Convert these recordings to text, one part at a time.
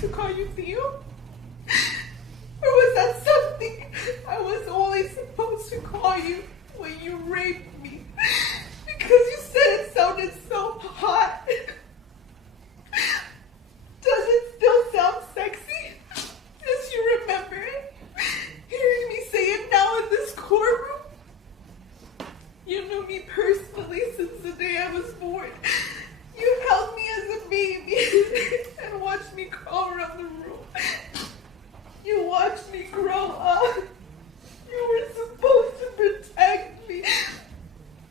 to call you Theo? Or was that something I was only supposed to call you when you raped me? Because you said it sounded so hot. Does it still sound sexy? As you remember it? Hearing me say it now in this courtroom? You knew me personally since the day I was born. You held me as a baby and watched me crawl around the room. You watched me grow up. You were supposed to protect me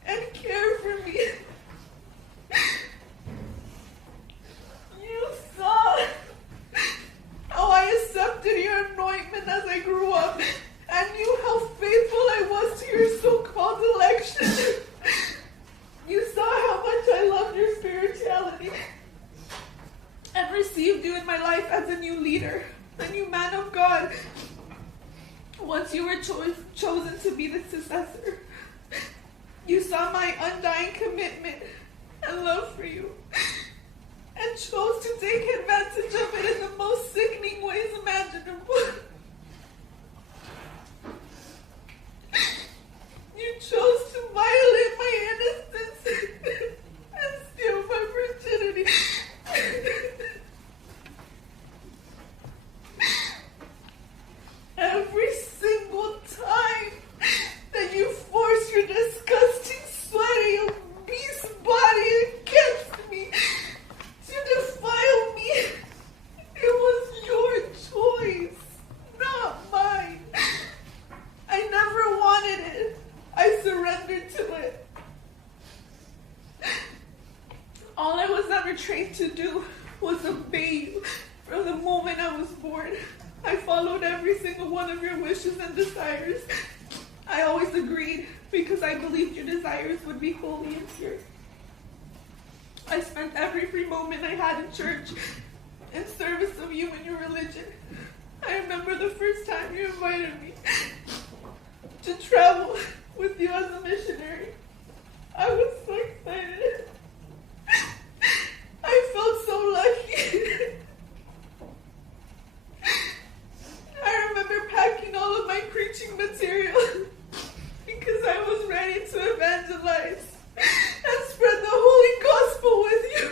and care for me. You saw how I accepted your anointment as I grew up and knew how faithful I was to your so-called election. You saw how much I loved your spirituality and received you in my life as a new leader, a new man of God. Once you were chosen to be the successor, you saw my undying commitment and love for you and chose to take advantage of it in the most sickening ways imaginable. You chose to violate my innocence and steal my virginity. Every single time that you force your disgusting, sweaty, obese body against me to defile me, it was your choice, not mine. I never wanted it. I surrendered to it. All I was ever trained to do was obey you from the moment I was born. I followed every single one of your wishes and desires. I always agreed because I believed your desires would be holy and pure. I spent every free moment I had in church in service of you and your religion. I remember the first time you invited me to travel with you as a missionary. I was so excited. I felt so lucky. I remember packing all of my preaching material because I was ready to evangelize and spread the holy gospel with you.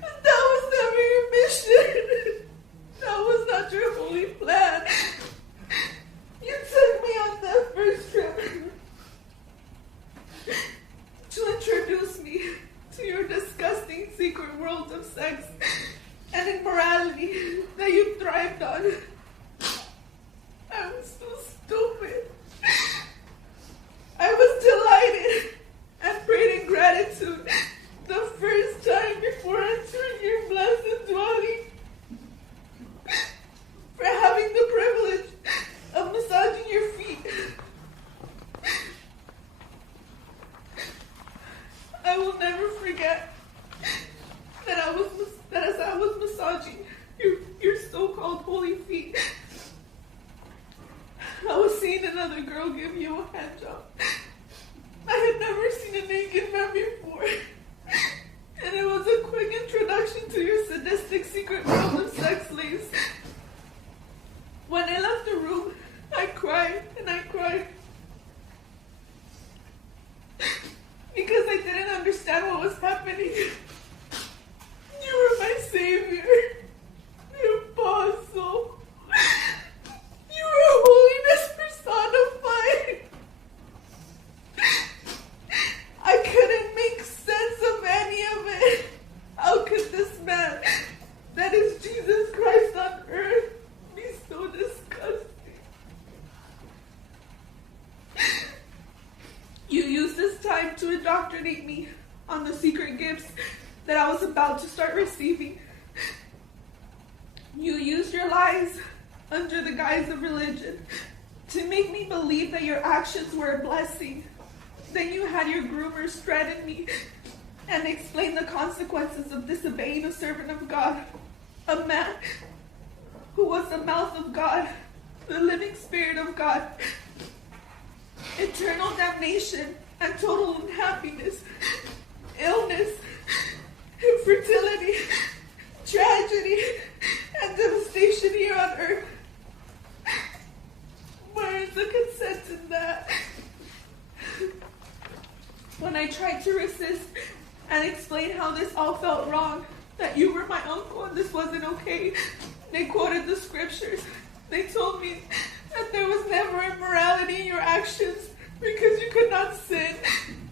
But that was never your mission. That was not your holy plan. You took me on that first trip to introduce me to your disgusting secret world of sex and immorality that you thrived on. I was so stupid. I was delighted and prayed in gratitude the first time before entering your blessed dwelling for having the privilege of massaging your feet. I will never forget that as I was massaging your so-called holy feet, I was seeing another girl give you a hand job. I had never seen a naked man before, and it was a quick introduction to your sadistic secret world of sex slaves. When I left the room, I cried and I cried because I didn't understand what was happening. You were my savior, the apostle. You were holiness personified. I couldn't make sense of any of it. How could this man, that is Jesus Christ on earth, be so disgusting? You used this time to indoctrinate me on the secret gifts that I was about to start receiving. You used your lies under the guise of religion to make me believe that your actions were a blessing. Then you had your groomers threaten me and explain the consequences of disobeying a servant of God, a man who was the mouth of God, the living Spirit of God. Eternal damnation and total unhappiness, illness, infertility, tragedy and devastation here on earth. Where is the consent in that? When I tried to resist and explain how this all felt wrong, that you were my uncle and this wasn't okay, they quoted the scriptures. They told me that there was never immorality in your actions because you could not sin.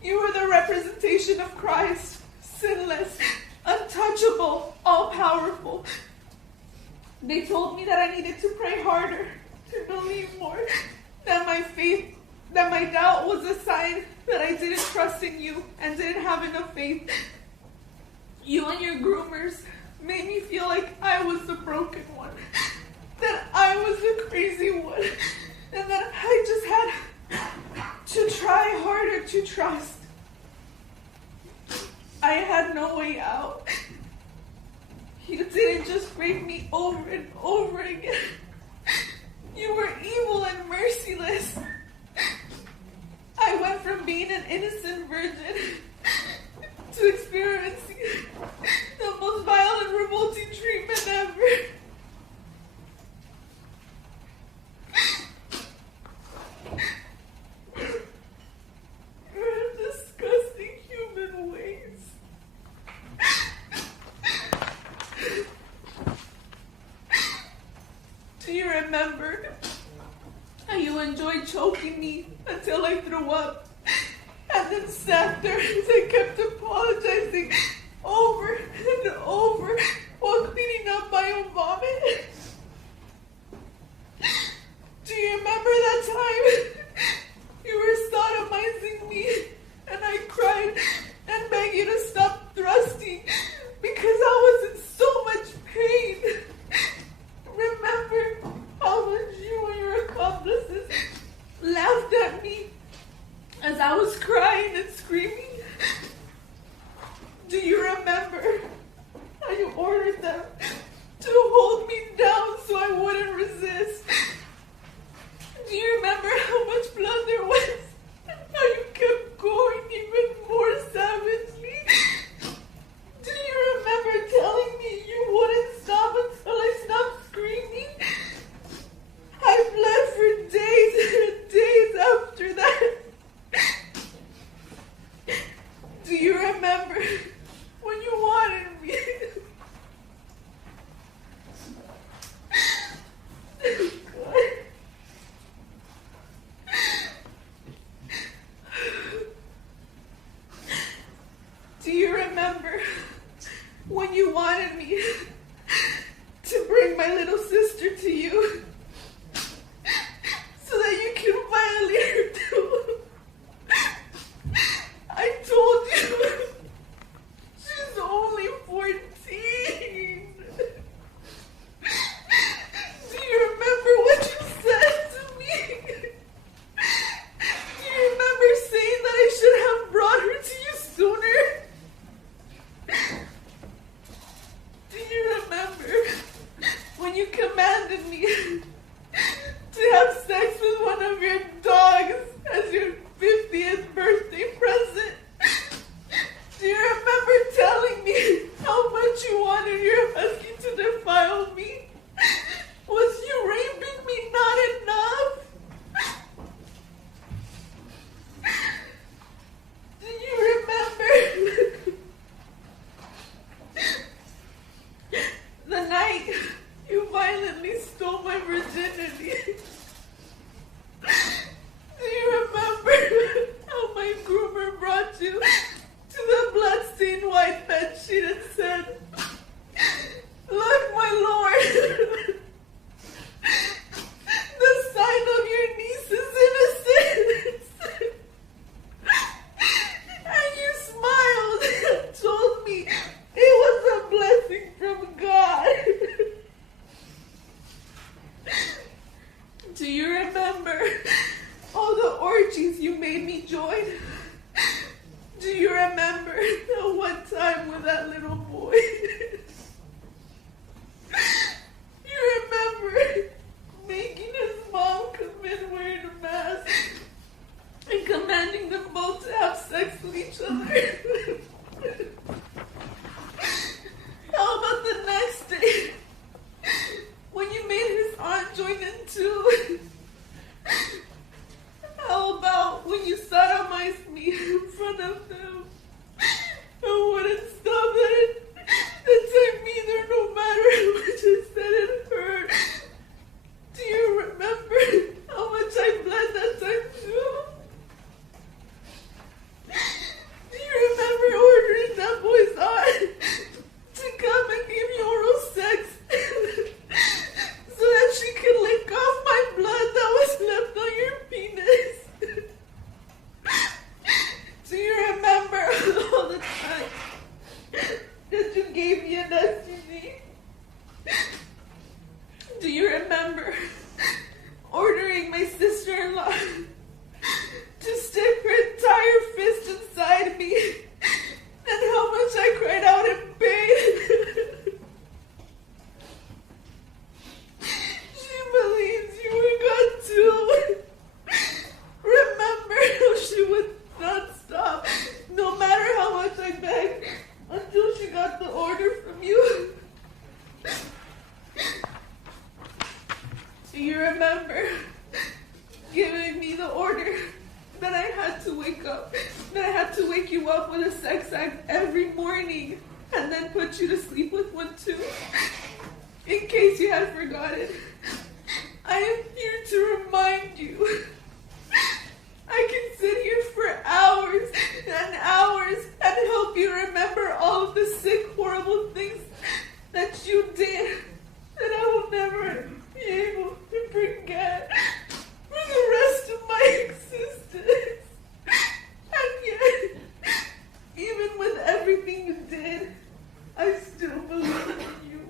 You were the representation of Christ, sinless, untouchable, all-powerful. They told me that I needed to pray harder, to believe more, that my faith, that my doubt was a sign that I didn't trust in you and didn't have enough faith. You and your groomers made me feel like I was the broken one, that I was the crazy one, and that I just had to try harder to trust. I had no way out. You didn't just rape me over and over again. You were evil and merciless. I went from being an innocent virgin to experiencing the most violent, revolting treatment ever. You're disgusting human ways. Do you remember how you enjoyed choking me until I threw up? And then sat there as I kept apologizing over and over while cleaning up my own vomit? Do you remember that time you were sodomizing me and I cried and begged you to stop thrusting because I was in so much pain? Remember how much you and your accomplices laughed at me as I was crying and screaming? Do you remember how you ordered them to hold me down so I wouldn't resist? Do you remember how much blood there was and how you kept going even more savagely? Do you remember telling me you wouldn't stop until I stopped screaming? I bled for days and days after that. Do you remember when you wanted me? Do you remember when you wanted me to bring my little sister to you so that you could violate her too? I told you she's only 14. Do you remember what you said to me? Do you remember saying that I should have brought her to you sooner? Do you remember when you commanded me to have sex with one of your dogs as your 50th birthday present? Do you remember telling me how much you wanted your husky to defile me? Was you raping me not enough? Do you remember the night you violently stole my virginity? Do you remember how my groomer brought you to the bloodstained white bedsheet and said, "Look, my lord, the sign of your niece's innocence." And you smiled and told me it was a blessing from God. Do you remember all the orgies you made me join? Do you remember the one time with that little boy? You remember making his mom come in wearing a mask and commanding them both to have sex with each other? How about the next too. How about when you sodomized me in front of them? I wouldn't stop it. That time either, no matter how much I said it hurt. Do you remember how much I bled that time too? Do you remember ordering that boy's aunt to come and give me oral sex so that she could lick off my blood that was left on your penis? Do you remember all the time that you gave me an STD? Do you remember ordering my sister-in-law to stick her entire fist inside me and how much I cried out in pain? She believes you were God too. Remember how she would not stop, no matter how much I begged, until she got the order from you? Do you remember giving me the order that I had to wake you up with a sex act every morning and then put you to sleep with one too? In case you had forgotten, I am here to remind you. I can sit here for hours and hours and help you remember all of the sick, horrible things that you did that I will never be able to forget for the rest of my existence. And yet, even with everything you did, I still believe in you.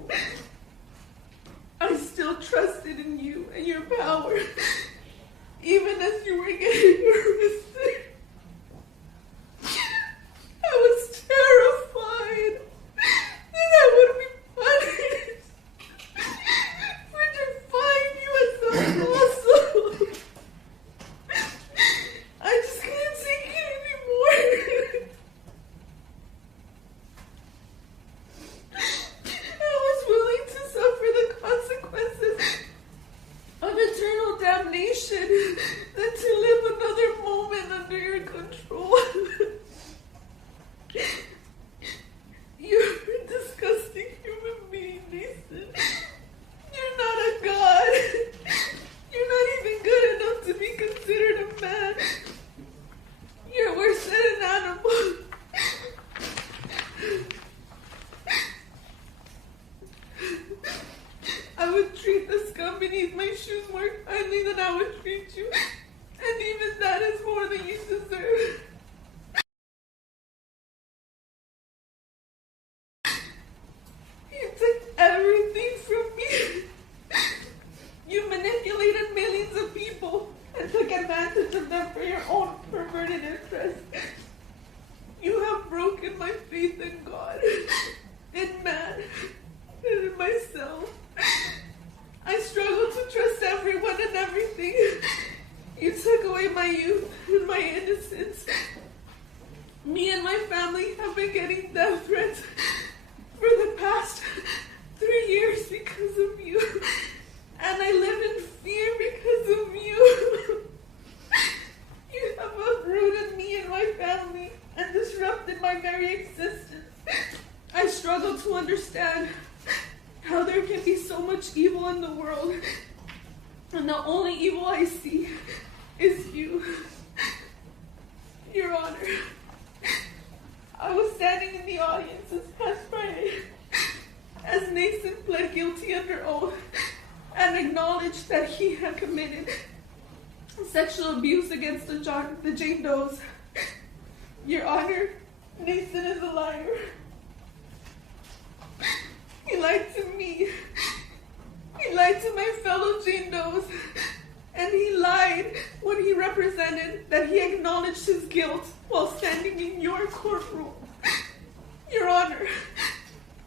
I still trusted in you and your power, even as you were getting arrested. I was terrified that I would be punished for defying you as a muscle. I just can't take it anymore. I was willing to suffer the consequences of eternal damnation than to live another moment under your control. You're a disgusting human being, Nathan. You're not a god. You're not even good enough to be considered a man. You're worse than an animal. I would treat the scum beneath my shoes more kindly than I would treat you. And even that is more than you deserve. You took everything from me. You manipulated millions of people and took advantage of them for your own perverted interests. You have broken my faith in God, in man, and in myself. I struggle to trust everyone and everything. You took away my youth and my innocence. Me and my family have been getting death threats for the past 3 years because of you. And I live in fear because of you. You have uprooted me and my family and disrupted my very existence. I struggle to understand how there can be so much evil in the world, and the only evil I see is you. Your Honor, I was standing in the audience this past Friday as Nason pled guilty under oath and acknowledged that he had committed sexual abuse against the Jane Does. Your Honor, Nason is a liar. He lied to me. He lied to my fellow Jane Does. And he lied when he represented that he acknowledged his guilt while standing in your courtroom. Your Honor,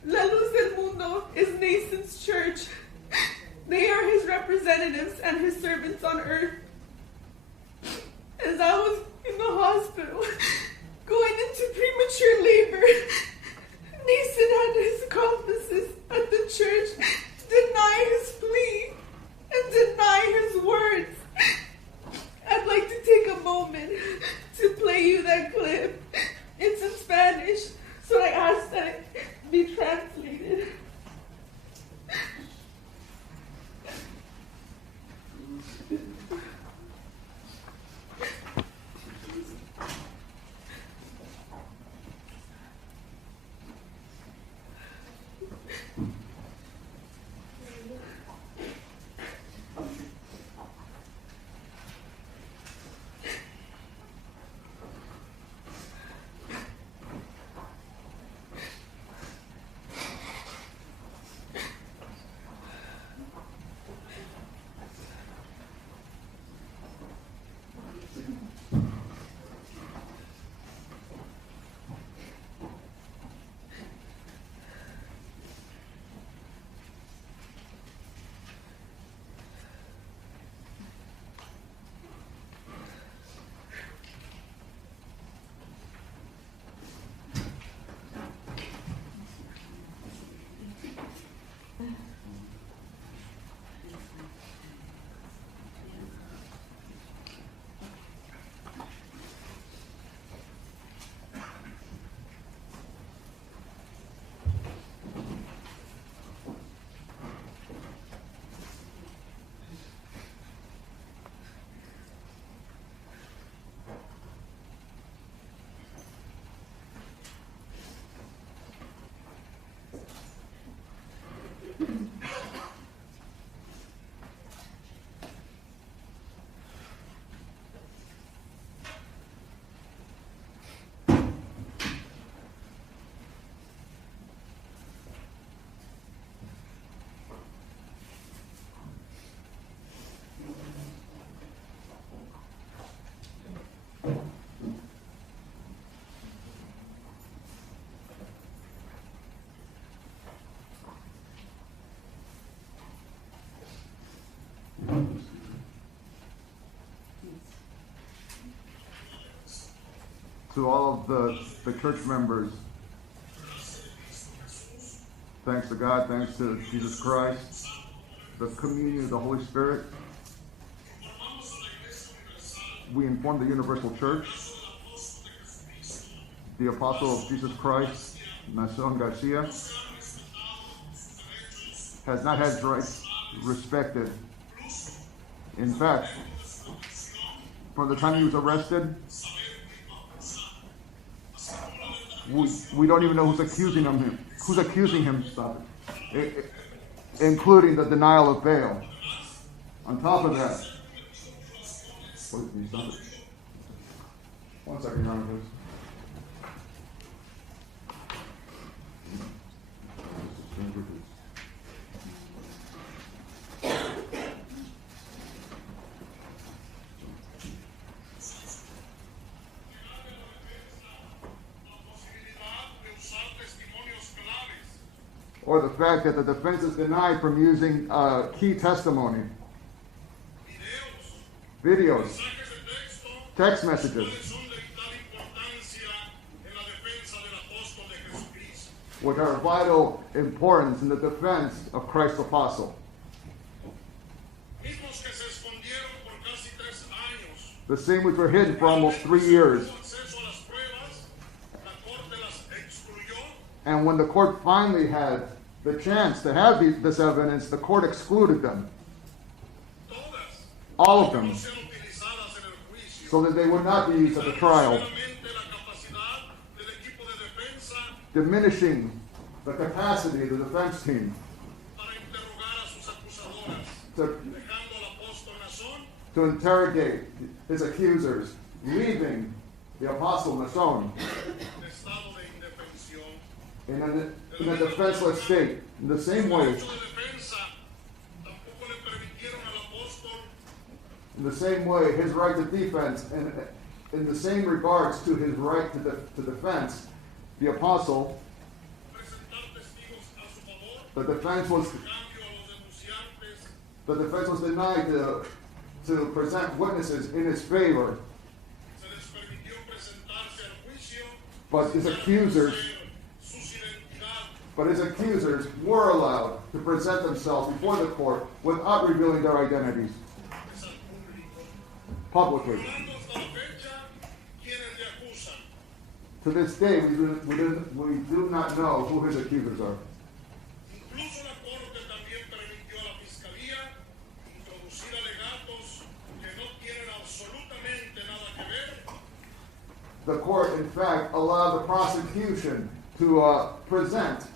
La Luz del Mundo is Nason's church. They are his representatives and his servants on earth. As I was in the hospital, going into premature labor, Nason had his accomplices at the church deny his plea and deny his to all of the church members. Thanks to God, thanks to Jesus Christ, the communion of the Holy Spirit. We inform the Universal Church, the Apostle of Jesus Christ, Naasón Garcia, has not had his rights respected. In fact, from the time he was arrested, we don't even know who's accusing him, including the denial of bail. On top of that, one second, Your Honor, please. Or the fact that the defense is denied from using key testimony, videos, text messages, which are of vital importance in the defense of Christ's apostle. The same which were hidden for almost 3 years. And when the court finally had the chance to have this evidence, the court excluded them. All of them. So that they would not be used at the trial. Diminishing the capacity of the defense team to interrogate his accusers, leaving the Apostle Naasón in a defenseless state. In the same way, his right to defense, and in the same regards to his right to defense, the apostle, the defense was denied to present witnesses in his favor, but his accusers were allowed to present themselves before the court without revealing their identities publicly. To this day, we do not know who his accusers are. The court, in fact, allowed the prosecution to present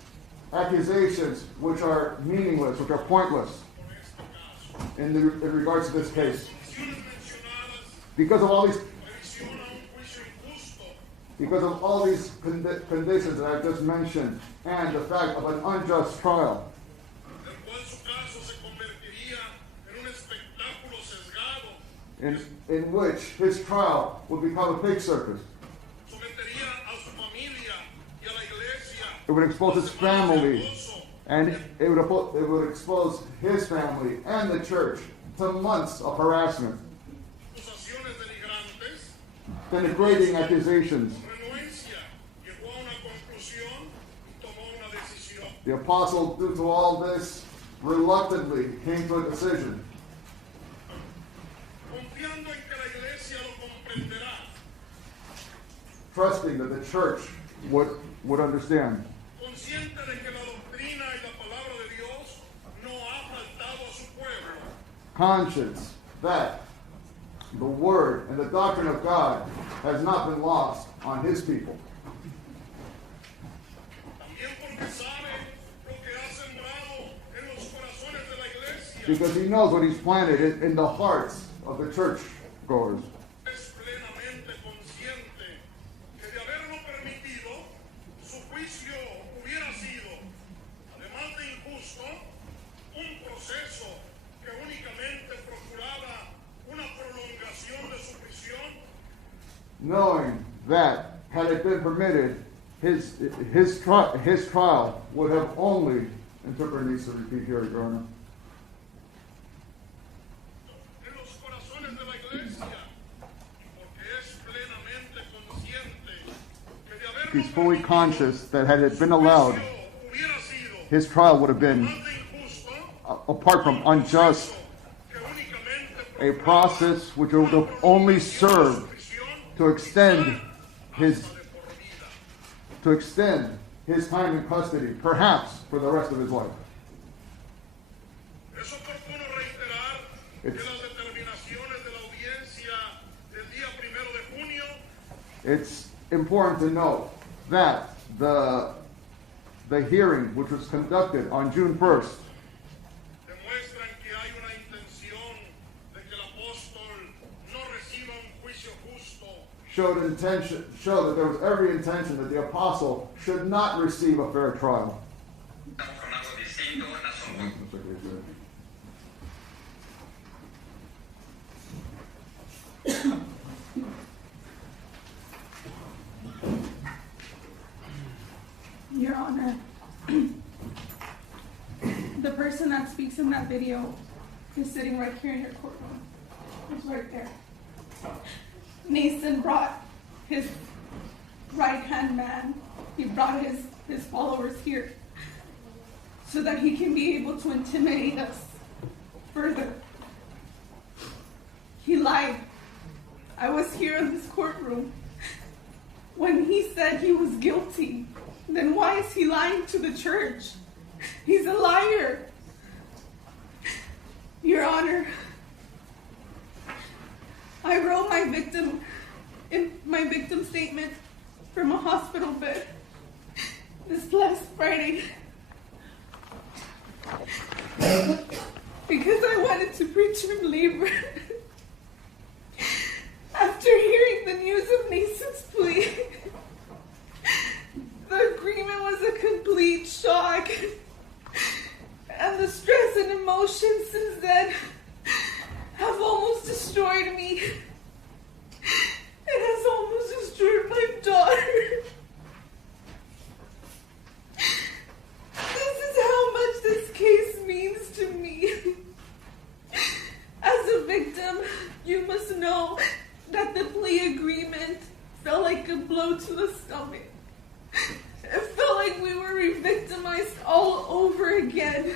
accusations which are meaningless, which are pointless in regards to this case. Because of all these conditions that I've just mentioned, and the fact of an unjust trial, in which his trial would become a fake circus. It would expose his family, and it would expose his family and the church to months of harassment, denigrating accusations. The apostle, due to all this, reluctantly came to a decision. Trusting that the church would understand. Conscious that the word and the doctrine of God has not been lost on his people. Because he knows what he's planted in the hearts of the church goers. Knowing that, had it been permitted, his trial would have only, interpreter needs to repeat here, Your Honor. he's fully conscious that had it been allowed, his trial would have been, apart from unjust, a process which would have only served to extend his time in custody, perhaps for the rest of his life. It's important to note that the hearing, which was conducted on June 1st, showed that there was every intention that the apostle should not receive a fair trial. Your Honor, the person that speaks in that video is sitting right here in your courtroom. It's right there. Naasón brought his right-hand man. He brought his followers here so that he can be able to intimidate us further. He lied. I was here in this courtroom when he said he was guilty. Then why is he lying to the church? He's a liar. Your Honor, I wrote my victim statement from a hospital bed this last Friday because I wanted to preterm labor. After hearing the news of Naasón's plea, the agreement was a complete shock, and the stress and emotion since then have almost destroyed me. It has almost destroyed my daughter. This is how much this case means to me. As a victim, you must know that the plea agreement felt like a blow to the stomach. It felt like we were re-victimized all over again.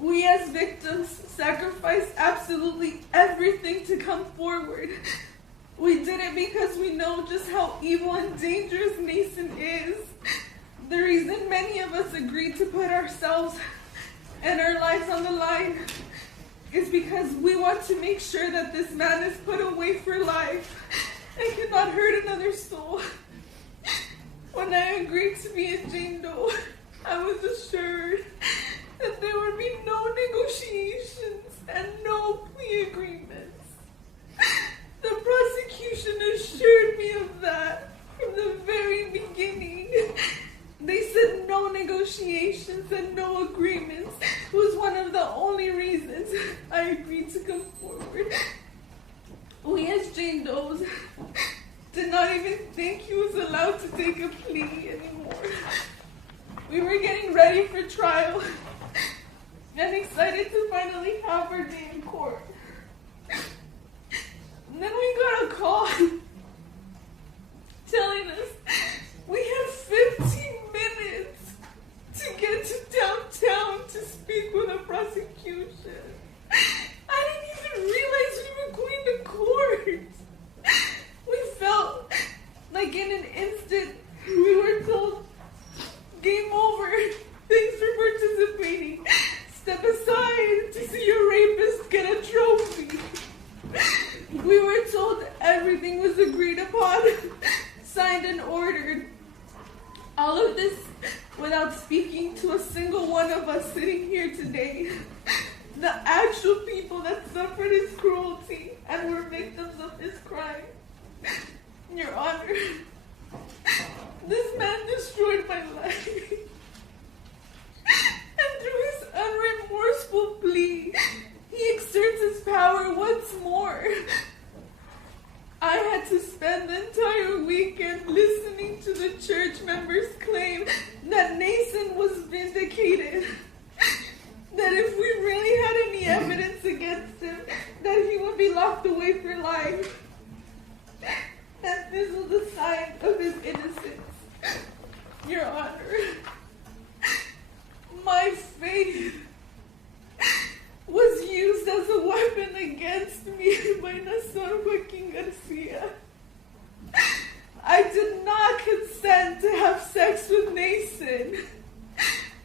We as victims sacrificed absolutely everything to come forward. We did it because we know just how evil and dangerous Naasón is. The reason many of us agreed to put ourselves and our lives on the line is because we want to make sure that this man is put away for life and cannot hurt another soul. When I agreed to be a Jane Doe, I was assured that there would be no negotiations and no plea agreements. The prosecution assured me of that from the very beginning. They said no negotiations and no agreements was one of the only reasons I agreed to come forward. We as Jane Does did not even think he was allowed to take a plea anymore. We were getting ready for trial and excited to finally have our day in court. And then we got a call telling us we had 15 minutes to get to downtown to speak with the prosecution. I didn't even realize we were going to court. We felt like in an instant we were told, game over, thanks for participating. Step aside to see your rapist get a trophy. We were told everything was agreed upon, signed and ordered. All of this without speaking to a single one of us sitting here today. The actual people that suffered his cruelty and were victims of his crime. Your Honor, this man destroyed my life. And through his unremorseful plea, he exerts his power once more. I had to spend the entire weekend listening to the church members claim that Naasón was vindicated. That if we really had any evidence against him, that he would be locked away for life. And this was a sign of his innocence. Your Honor, my faith was used as a weapon against me by Naasón Joaquín Garcia. I did not consent to have sex with Naasón.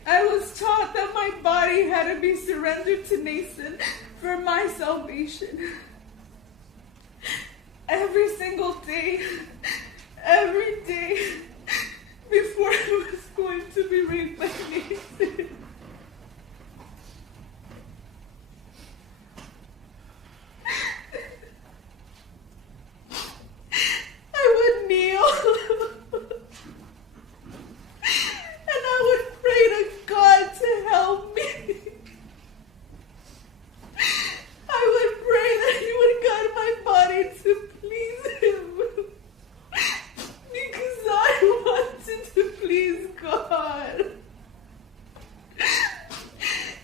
I was taught that my body had to be surrendered to Naasón for my salvation. Every single day, every day, before I was going to be raped by Naasón. I would kneel and I would pray to God to help me. I would pray that He would guide my body to please Him, because I wanted to please God.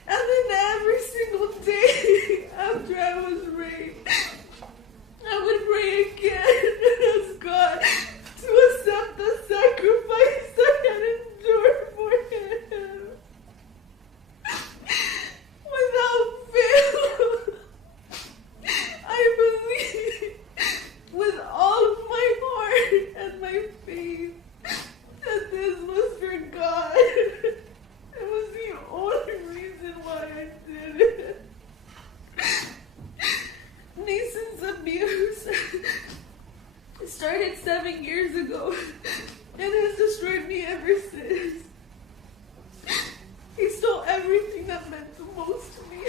And then every single day after I was raped, I would pray again and ask God to accept the sacrifice I had endured for Him. Without fail, I believe with all of my heart and my faith that this was for God. It was the only reason why I did it. Naasón's abuse started 7 years ago and has destroyed me ever since. He stole everything that meant the most to me.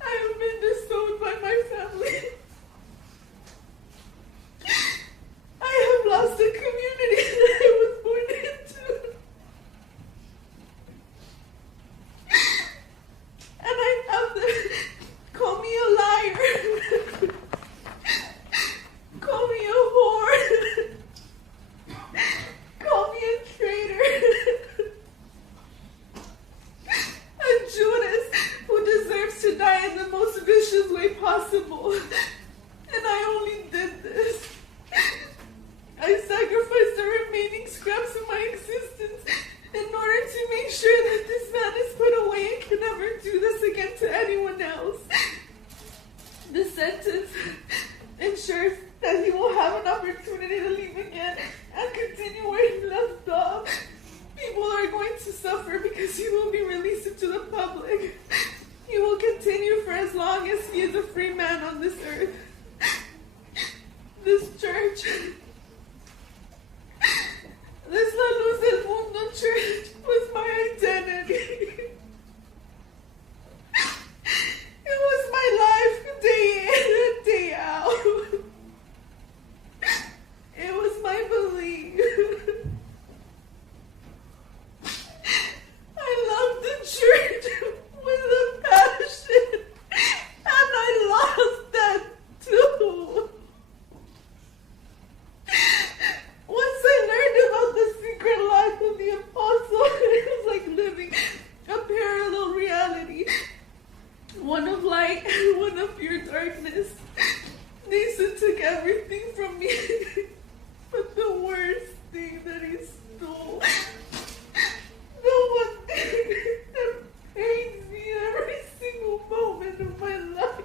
I have been disowned by my family. I have lost the community that I was born into. And I have them call me a liar, call me a whore, call me a traitor, a Judas who deserves to die in the most vicious way possible. And I only did this. I sacrificed the remaining scraps of my existence in order to make sure that this man is put away and can never do this again to anyone else. The sentence ensures that he will have an opportunity to leave again and continue where he left off. People are going to suffer because he will be released into the public. He will continue for as long as he is a free man on this earth. This church, this La Luz del Mundo church, was my identity. It was my life day in and day out. It was my belief. I loved the church with a passion, and I lost that too. Once I learned about the secret life of the apostle, it was like living a parallel reality. One of light and one of pure darkness. Naasón took everything from me, but the worst thing that he stole, the one thing that pains me every single moment of my life,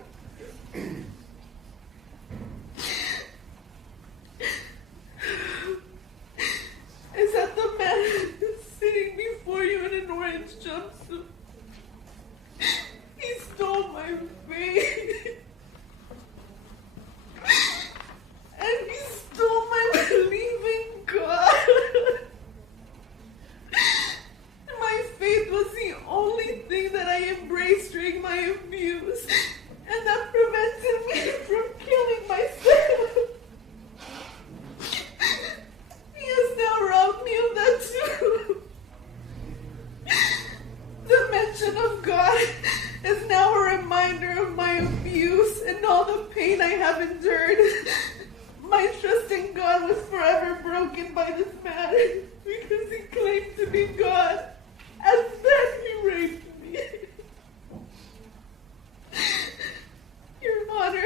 is that the man sitting before you in an orange jumpsuit, he stole my faith. And he stole my belief in God. My faith was the only thing that I embraced during my abuse, and that prevented me from killing myself. He has now robbed me of that too. The mention of God is now a reminder of my abuse and all the pain I have endured. My trust in God was forever broken by this man because he claimed to be God, and then he raped me. Your Honor,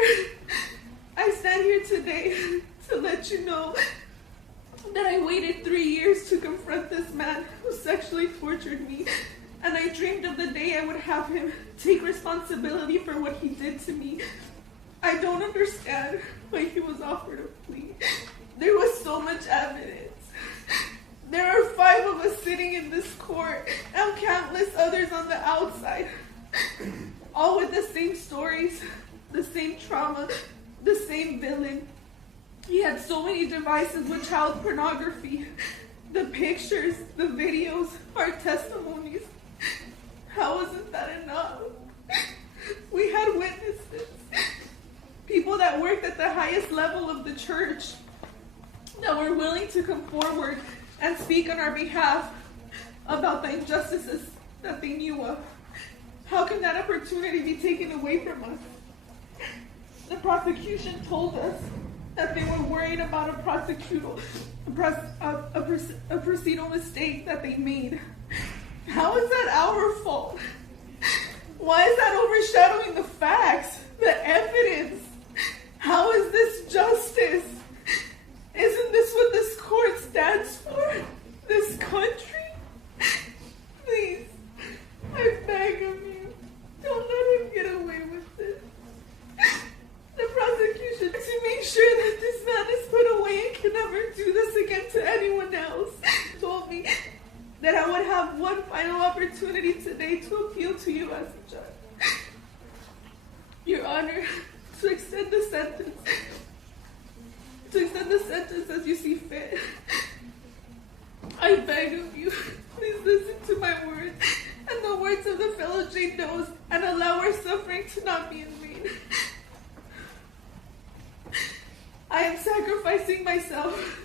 him take responsibility for what he did to me. I don't understand why he was offered a plea. There was so much evidence. There are 5 of us sitting in this court and countless others on the outside, all with the same stories, the same trauma, the same villain. He had so many devices with child pornography, the pictures, the videos, our testimonies. How wasn't that enough? We had witnesses, people that worked at the highest level of the church, that were willing to come forward and speak on our behalf about the injustices that they knew of. How can that opportunity be taken away from us? The prosecution told us that they were worried about a procedural mistake that they made. How is that our fault? Why is that overshadowing the facts, the evidence? How is this justice? Isn't this what this court stands for? This country? Please, I beg of you, don't let him get away with this. The prosecution, to make sure that this man is put away and can never do this again to anyone else, told me that I would have one final opportunity today to appeal to you as a judge. Your Honor, to extend the sentence as you see fit. I beg of you, please listen to my words and the words of the fellow Jane Does and allow our suffering to not be in vain. I am sacrificing myself,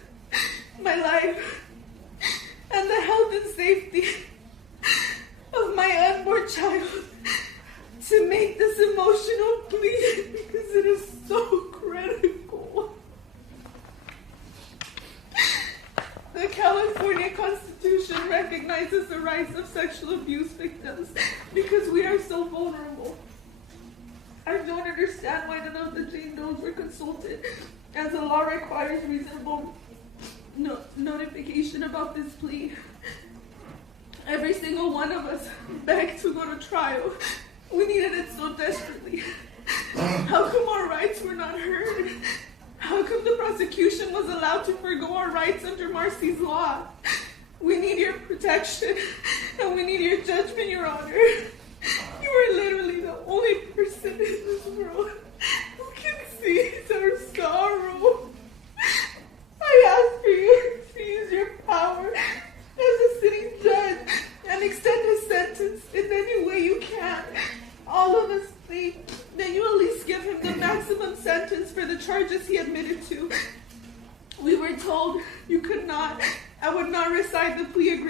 my life, and the health and safety of my unborn child to make this emotional plea because it is so critical. The California Constitution recognizes the rights of sexual abuse victims because we are so vulnerable. I don't understand why none of the Jane Does were consulted, as the law requires reasonable notification about this plea. Every single one of us begged to go to trial. We needed it so desperately. How come our rights were not heard? How come the prosecution was allowed to forgo our rights under Marcy's law? We need your protection, and we need your judgment, Your Honor. You are literally the only person in this world who can see our sorrow. I ask for you to use your power as a sitting judge and extend his sentence in any way you can. All of us plead that you at least give him the maximum sentence for the charges he admitted to. We were told you could not and would not recite the plea agreement